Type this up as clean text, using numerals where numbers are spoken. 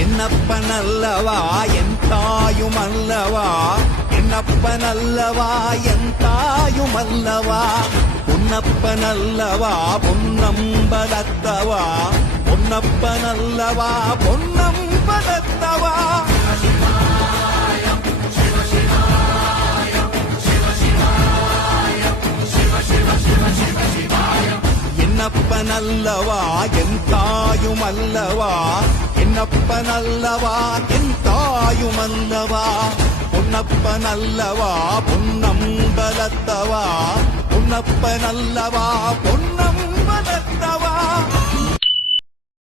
என்னப்பனல்லவா என் தாயுமல்லவா, என்னப்பனல்லவா என் தாயுமல்லவா, பொன்னப்பனல்லவா பொன்னம்பலத்தவா, பொன்னப்பனல்லவா பொன்னம்பலத்தவா. என்னப்பனல்லவா என் தாயுமல்லவா, என்னப்பனல்லவா என் தாயுமல்லவா, பொன்னப்பனல்லவா பொன்னம்பலத்தவா, பொன்னப்பனல்லவா பொன்னம்பலத்தவா.